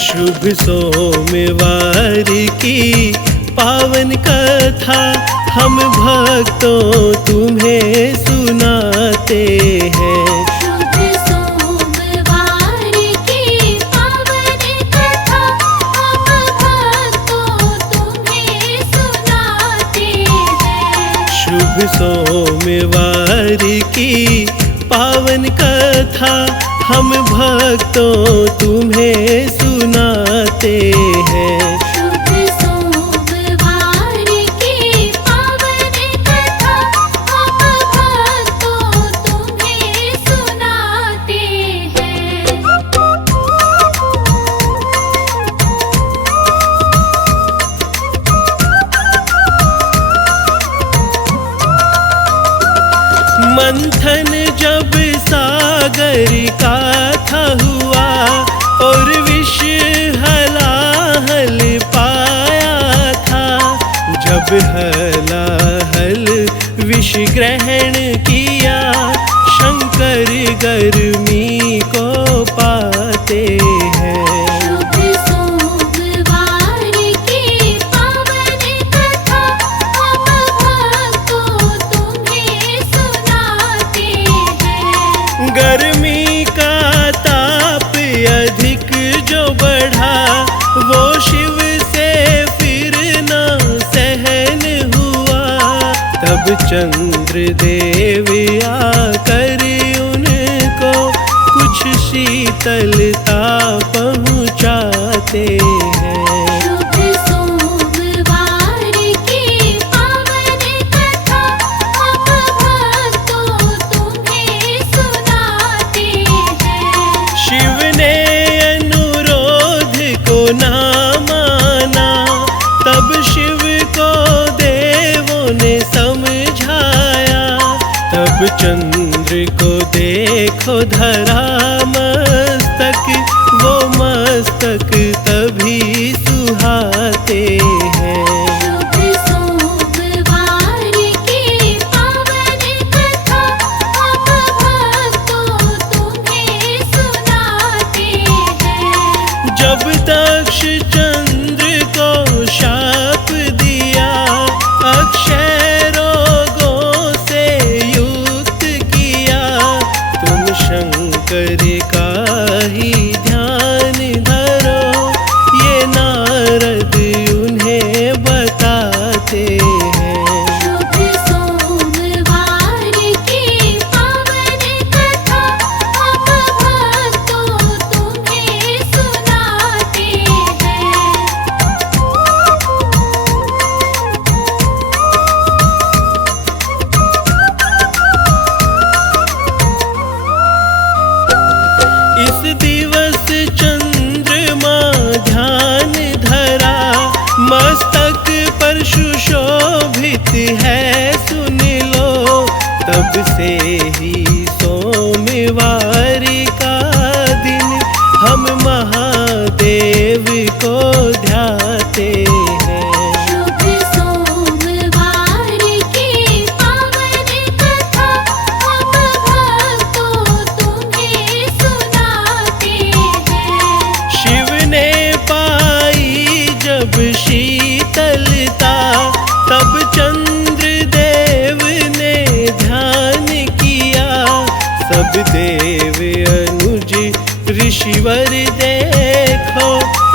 शुभ सोमवार की पावन कथा हम भक्तों तुम्हें सुनाते हैं। शुभ सोमवार की पावन कथा हम भक्तों तुम्हें सुनाते हैं। शुभ सोमवार की पावन कथा हम भक्तों तुम्हें सुनाते हैं। शुभ सोमवार की पावन कथा हम भक्तों तुम्हें सुनाते हैं। मंथन जब सागर का था हुआ और विष हलाहल पाया था। जब हलाहल विष ग्रहण किया शंकर गर्मी को पाते हैं। शुभ सोमवार की पावन कथा हम भक्तों तुम्हें सुनाते हैं। गर्मी का ताप अधिक जो बढ़ा वो शिव से फिर न सहन हुआ। तब चंद्र देव आकर उनको कुछ शीतलता पहुँचाते हैं। शुभ सोमवार की पावन कथा हम भक्तों तुम्हें सुनाते हैं। शिव ने अनुरोध को ना माना तब शिव को देवों ने समझाया। तब चंद्र को देखो धरा मस्तक वो मस्तक तभी सुहाते हैं। शुभ सोमवार की पावन कथा हम भक्तों तुम्हें सुनाते हैं। जब दक्ष चंद्र को शाप दिया अक्षय रोगों से युक्त किया। तुम शंकर का ही ध्यान धरो ये नारद उन्हें बताते हैं। शुभ सोमवार की पावन कथा हम भक्तों तुम्हें सुनाते हैं। इस दिवस चंद्रमा ध्यान धरा मस्तक पर सुशोभित है सुन लो। तब से ही सोमवार का दिन हम महादेव को ध्याते हैं। शुभ सोमवार की पावन कथा हम भक्तों तुम्हें सुनाते हैं। शिव ने पाई जब शीतलता तब चंद्र देव ने ध्यान किया। सब देव अनुज ऋषिवर देखो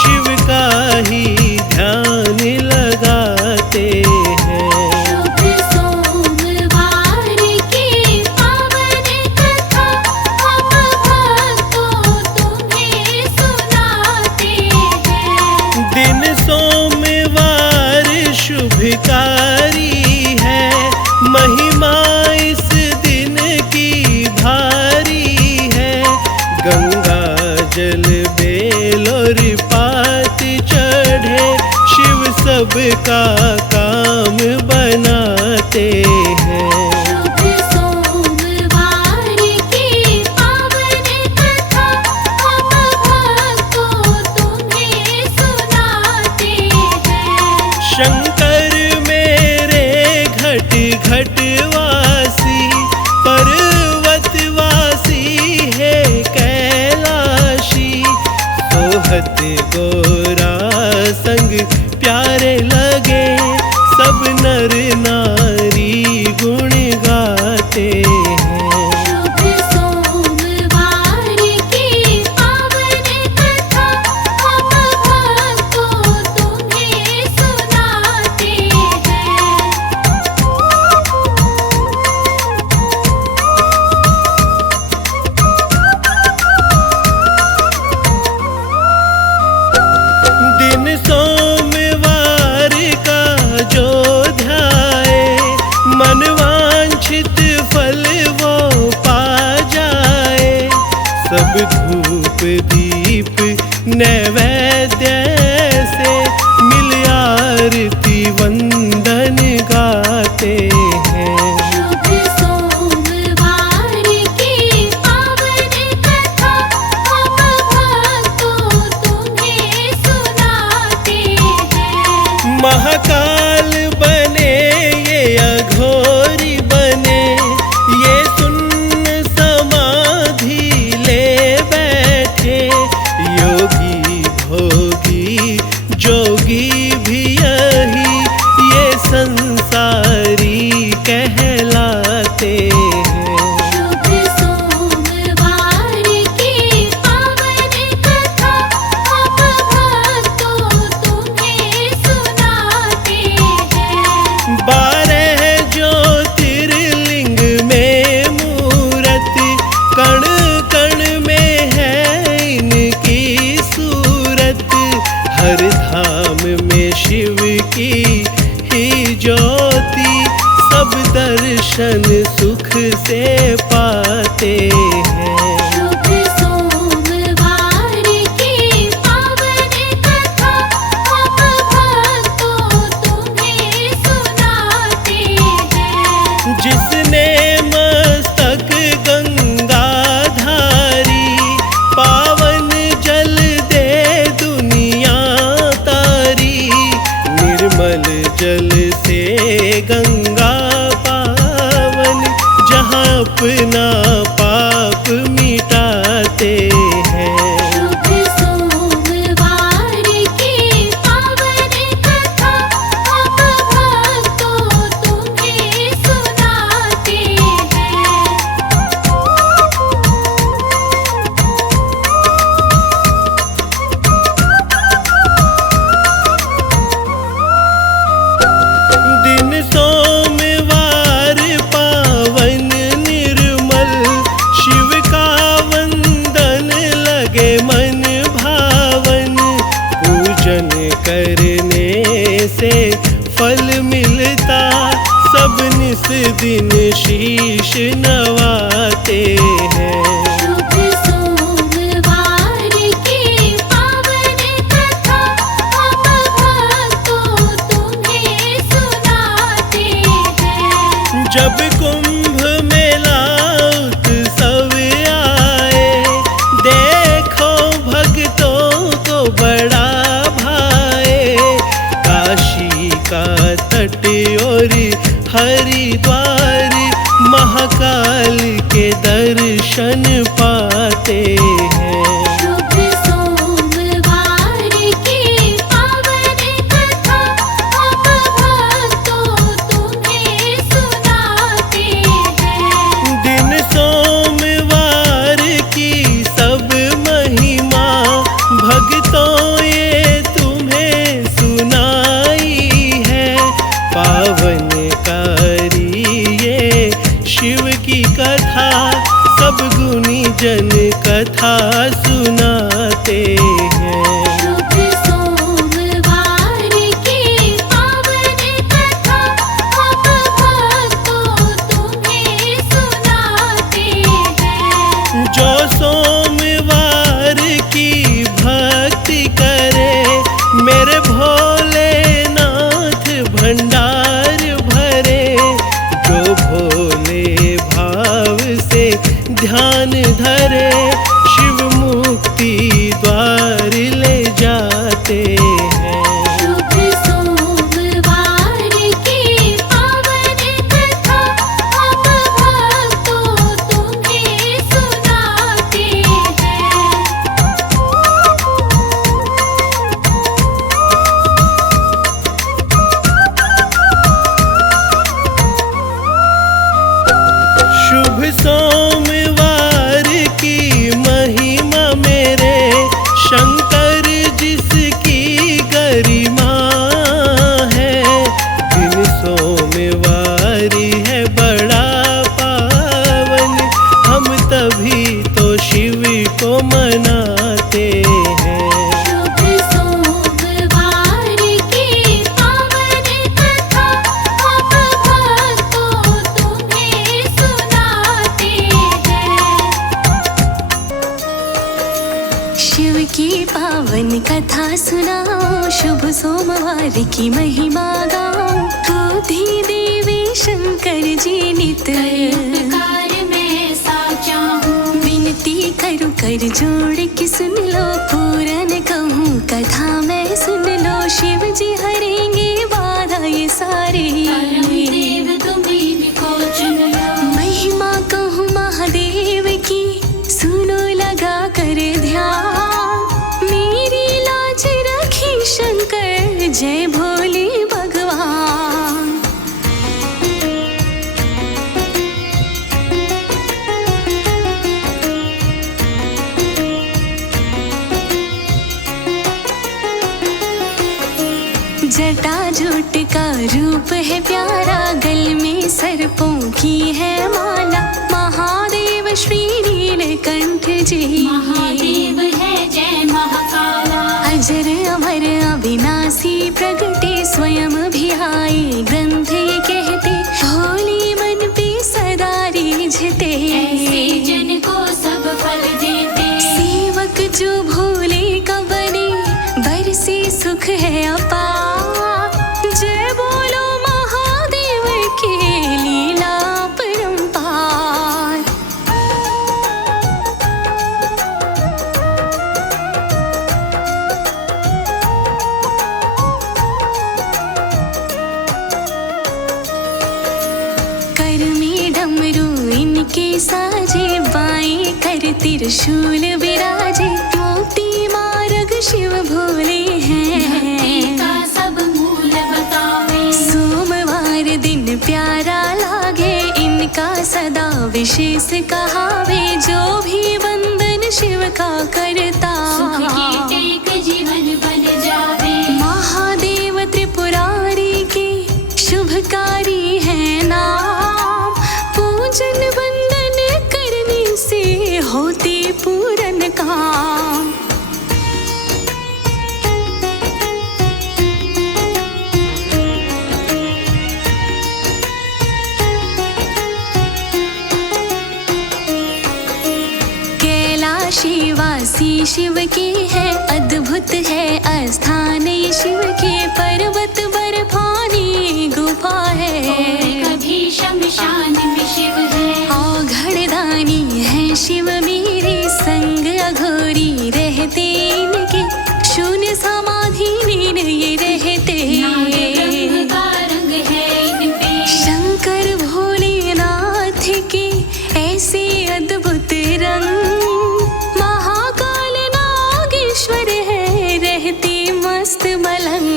शिव का ही ध्यान लगाते हैं। शुभ सोमवार की पावन कथा हम भक्तों तुम्हें सुनाते हैं। दिन सोमवार शुभकारी है महिमा इस दिन की भारी है। गंगा जल बेल और पात चढ़े शिव सबका काम बनाते हैं। शुभ सोमवार की पावन कथा हम भक्तों तुम्हें सुनाते हैं। शंकर मेरे घट घट वासी पर्वत वासी है कैलाशी। बहुत गोरा संग प्यारे लगे, सब नर नारी गुण गाते हैं। शुभ सोमवार की पावन कथा हम भक्तों तुम्हें सुनाते हैं। दिन सोमवार का जो ध्याए, मनवांछित फल वो पा जाए। सब धूप दीप नैवेद्य से मिल आरती वंदन गाते हैं। शुभ सोमवार की पावन कथा हम भक्तों तुम्हें सुनाते हैं। महाकाल बने ये अघोरी बने, ये सुन्न समाधि ले बैठे। योगी भोगी जोगी भी यही ये संसारी कहलाते हैं। शुभ सोमवार की पावन कथा हम भक्तों तुम्हें सुनाते हैं। 12 ज्योतिर्लिंग में मूरत, कण कण में है इनकी सूरत। हर धाम में शिव की ही ज्योति, सब दर्शन सुख से पाते हैं। शुभ सोमवार की पावन कथा हम भक्तों तुम्हें सुनाते हैं। जिसने मस्तक गंगा धारी, पावन जल दे दुनिया तारी। निर्मल जल से गंगा पावन, जहाँ अपना पाप मिटाते हैं। शुभ सोमवार की पावन कथा हम भक्तों तुम्हें सुनाते हैं। दिन सोमवार पावन निर्मल, शिव का वंदन लगे मन भावन। पूजन करने से फल मिलता, सब निस दिन शीश नवाते हैं। शुभ सोमवार की पावन कथा हम भक्तों तुम्हें सुनाते हैं। जब कुंभ मेला उत्सव आए, देखो भक्तों को बड़ा भाए। काशी का तट और हरिद्वार, महाकाल के दर्शन पाते हैं। शुभ सोमवार की पावन कथा हम भक्तों तुम्हें सुनाते हैं। दिन सोमवार की सब महिमा, भक्तों ये तुम्हें सुनाई है। पावन कारी ये शिव की कथा, सब गुणी जन कथा सुनाते हैं। शुभ सोमवार की पावन कथा हम भक्तों तुम्हें सुनाते हैं। जो सोमवार की भक्ति करे, मेरे भोलेनाथ भंडार भरे। जो भोले भाव से ध्यान धरे, शिव की पावन कथा सुनाओ, शुभ सोमवार की महिमा गाओ। बुद्धि देवे शंकर जी नित उपकार मैं साचा हूँ। विनती करूं कर जोड़ के सुन लो, पूरन कहूँ कथा मैं सुन लो। शिव जी हरेंगे बाधा ये सारे, परम देव तुम इनको चुन लो। महिमा कहूँ महादेव की, सुनो लगा कर ध्यान। मेरी लाज रखी शंकर, जय भोले भगवान। जटा जूट का रूप है प्यारा, गल में सर्पों की है माला। महादेव श्री नीलकंठ जी, महादेव है जय महाकाला। अजर अमर अविनाशी प्रगटे, स्वयं भी आए ग्रंथ ये कहते। भोले मन पे सदा रिझते, ऐसे जन को सब फल देते। सेवक जो भोले का बने, बरसे सुख है अपार। जय बोलो महादेव के लीला परंपार। कर में डमरू इनके साजे, बाएं कर त्रिशूल विराजे। मोती मार्ग शिव भोले भक्ति हैं, का सब मूल बतावे। सोमवार दिन प्यारा लागे, इनका सदा विशेष कहावे। जो भी वंदन शिव का करता, सुख की टेक जीवन बन जावे। महादेव त्रिपुरारी के शुभकारी है नाम। पूजन वंदन करने से होते पूरन काम। कैलाशीवासी शिव के है, अद्भुत है अस्थान ये शिव के। पर्वत बर्फानी गुफा है, और कभी शमशान में शिव है। औघड़दानी है शिव मेरे, संग अघोरी रहते इनके। शून्य समाधि लीन ये रहते, नाग ब्रह्म का रंग है इन पे। शंकर भोलेनाथ के ऐसे अद्भुत रंग। महाकाल नागेश्वर है, रहते मस्त मलंग।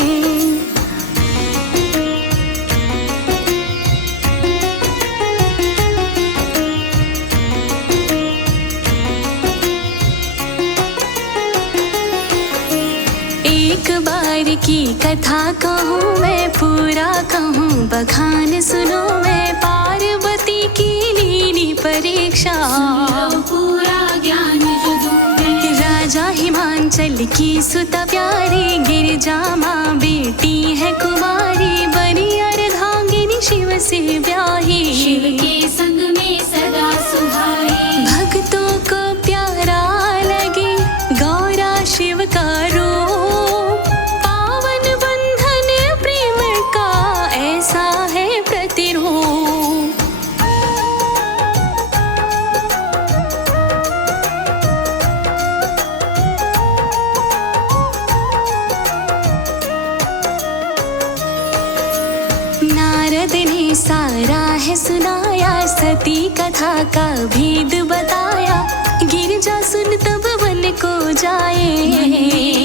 एक बार की कथा कहूँ मैं, पूरा कहूँ बखान सुनो मैं। पार्वती की लीनी परीक्षा, सुन लो पूरा ज्ञान जो दूँ मैं। राजा हिमांचल की सुता प्यारी, गिरजा माँ बेटी है कुमारी। बनी अर्धांगिनी शिव से ब्याही, शिव के संग में सदा सुहाई। भक्तों को प्यारा लगे गौरा शिव का रूप। पावन बंधन प्रेम का ऐसा है प्रतिरूप। नारद ने सारा है सुनाया, सती कथा का भेद बताया। गिरजा सुन तब मन को जाए,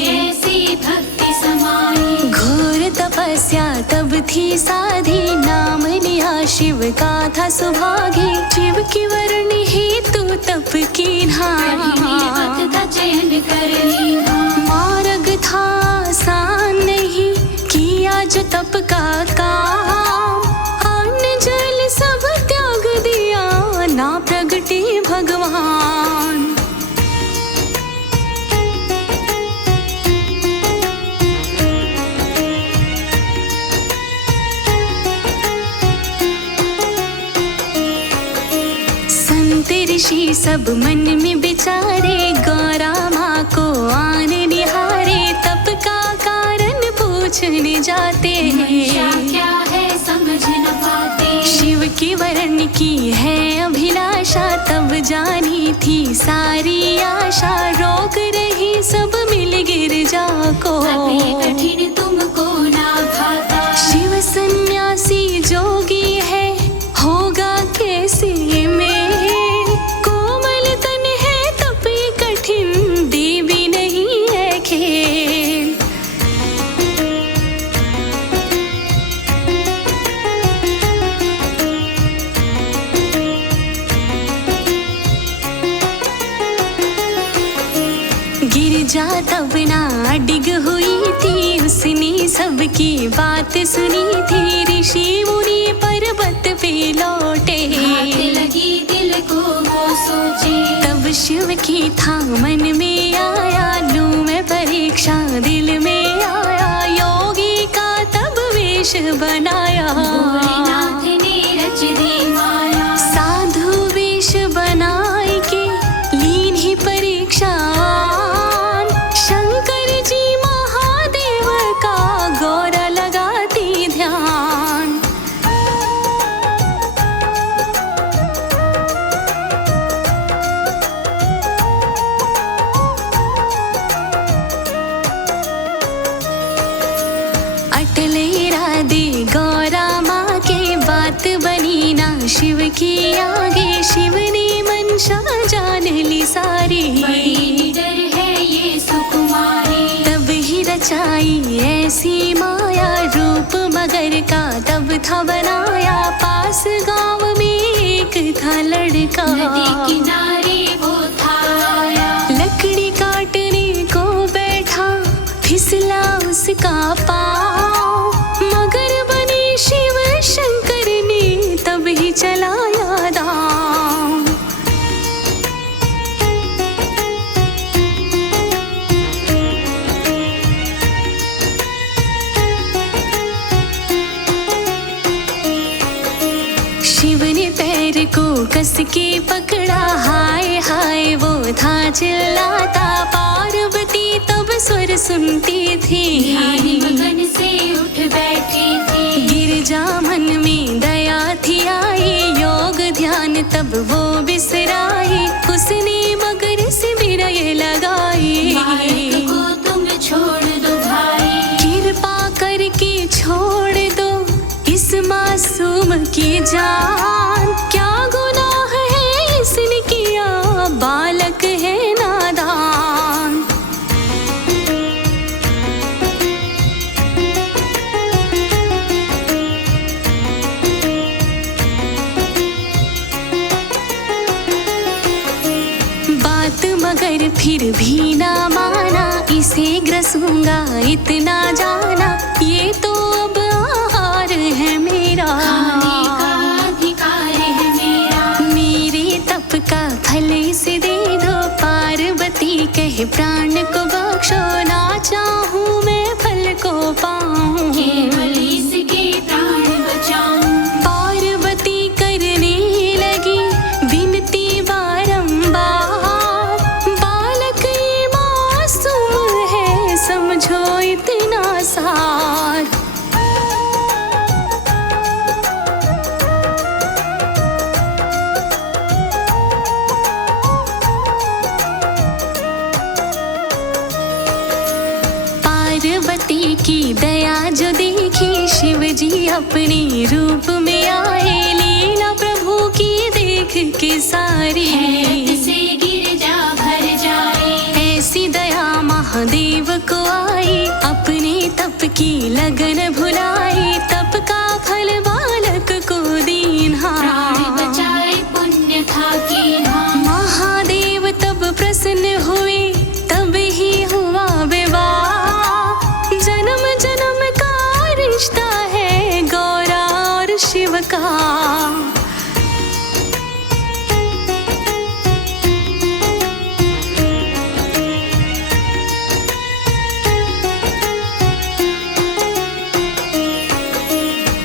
ऐसी भक्ति समाई। घोर तपस्या तब थी साधी, नाम लिया शिव का था सुभागी। शिव की वर्ण हेतु तप की वक्त का चयन कर लीना। मार्ग था आसान नहीं, किया जो तप का काम। अन्न जल सब त्याग दिया, ना प्रगटे भगवान। संत ऋषि सब मन में विचारे, गौरा माँ को आने पूछने जाते मंशा हैं। क्या है समझ न पाते। शिव के वरण की है अभिलाषा, तब जानी थी सारी आशा। रोक रही सब मिल गिरजा को, अति कठिन तुमको ना भाता। शिव सन्यासी जोगी है, होगा कैसे मेल। कोमल तन है तपी कठिन, देवी नहीं है खेल। गिरजा तब ना डिग हुई थी, उसने सबकी बात सुनी थी। ऋषि मुनि पर्वत पे लौटे, हाथ लगी दिल को वो सोचे। तब शिव की था मन में आया, लूं मैं परीक्षा दिल में आया। योगी का तब वेश बनाया, भोलेनाथ ने रच दी माया। साधु वेश बनाए के लीन ही परीक्षा। शंकर जी महादेव का गौरा लगाती ध्यान। अटल इरादे गौरा माँ के, बात बनी ना शिव की आगे। शिव ने मंशा जान ली सारी, बड़ी निडर है ये सुकुमारी। तब ही रचाई ऐसी माया। रूप मगर का तब था बनाया, पास गांव में एक था लड़का। नदी किनारे वो था आया। लकड़ी काटने को बैठा, फिसला उसका पाँव। मगर बने शिव शंकर ने तब ही चलाया दांव। शिव ने पैर को कस के पकड़ा, हाय हाय वो था चिल्लाता। पार्वती तब स्वर सुनती ध्यान थी, मगन से उठ बैठी थी। गिरजा मन में दया थी आई। योग ध्यान तब वो बिसराई, उसने मगर से विनय लगाई। मार्ग को तुम छोड़ दो भाई। कृपा करके छोड़ दो इस मासूम की जान। क्या गुनाह है इसने किया, बालक है नादान। बात मगर फिर भी ना माना, इसे ग्रसूंगा इतना जाना। ये तो अब आहार है मेरा, खाने का अधिकार है मेरा। मेरे तप का फल इसे दे दो। पार्वती कहे प्राण को बख्शो, ना चाहूं मैं फल को पाऊं। केवल इसके प्राण बचाऊं। पार्वती करने लगी विनती बारंबार। बालक ये मासूम है, समझो इतना सार। पार्वती की दया जो देखी, शिव जी अपने रूप में आए। लीला प्रभु की देख के सारी, हैरत से गिरजा भर जाए। ऐसी दया महादेव को आई। अपने तप की लगन भुलाई, तप का फल बालक को दीन्हा। प्राण बचाए पुण्य था कीन्हा। महादेव तब प्रसन्न हुए, तब ही हुआ विवाह। जन्म जन्म का रिश्ता है गौरा और शिव का।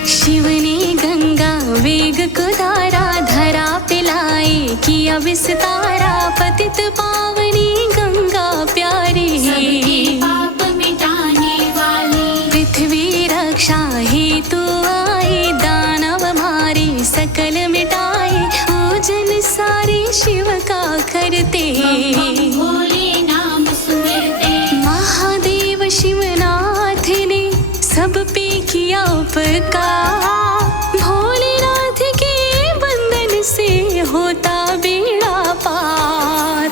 शिव ने गंगा वेग को धारा, धरा पिलाए किया विस्तारा। पतित पावनी गंगा प्यारी, सबके पाप मिटाने वाली। पृथ्वी रूप का, भोलेनाथ के बंधन से होता बेड़ा पार।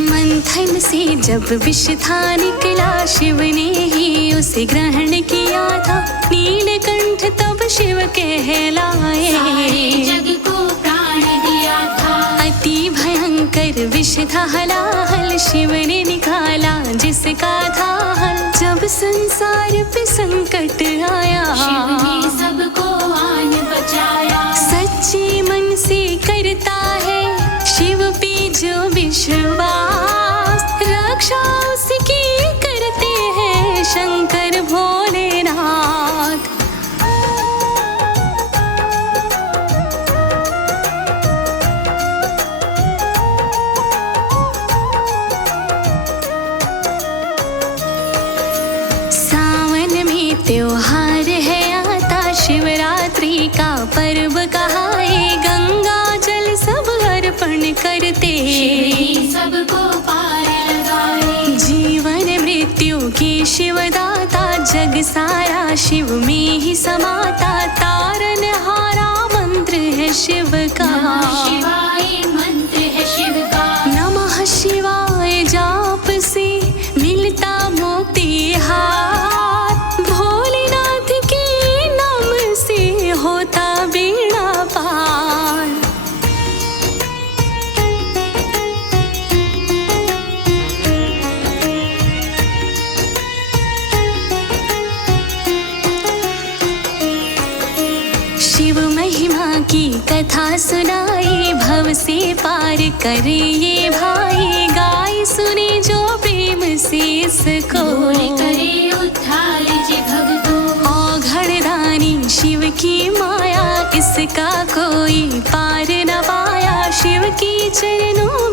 मंथन से जब विष था निकला, शिव ने ही उसे ग्रहण किया था। नीलकंठ तब शिव कहलाए, सारे जग को प्राण दिया था। अति भयंकर विष था हलाहल, शिव ने निकाला जिसका था हल। जब संसार पे संकट आया, शिव ने सबको आन बचाया। सच्चे मन से करता है शिव पे जो विश्वास, रक्षा उसकी करते हैं शंकर भोलेनाथ। सावन में त्योहार है आता, शिवरात्रि का पर्व कहाए। गंगा जल सब अर्पण करते, सबको पार लगाए। जीवन मृत्यु के शिवदाता, जग सारा शिव में ही समाता। तारनहारा मंत्र है शिव का, नमः शिवाय मंत्र है शिव का। नमः शिवाय जाप से मिलता मोक्ति हार। भोलेनाथ के नाम से होता बेड़ा पार। शिव महिमा की कथा सुनाए, भव से पार करे ये भाई। गाय सुने जो प्रेम से इसको, भोले करे उद्धार जे भक्तों। औघड़दानी शिव की माया, इसका कोई पार न पाया। शिव के चरणों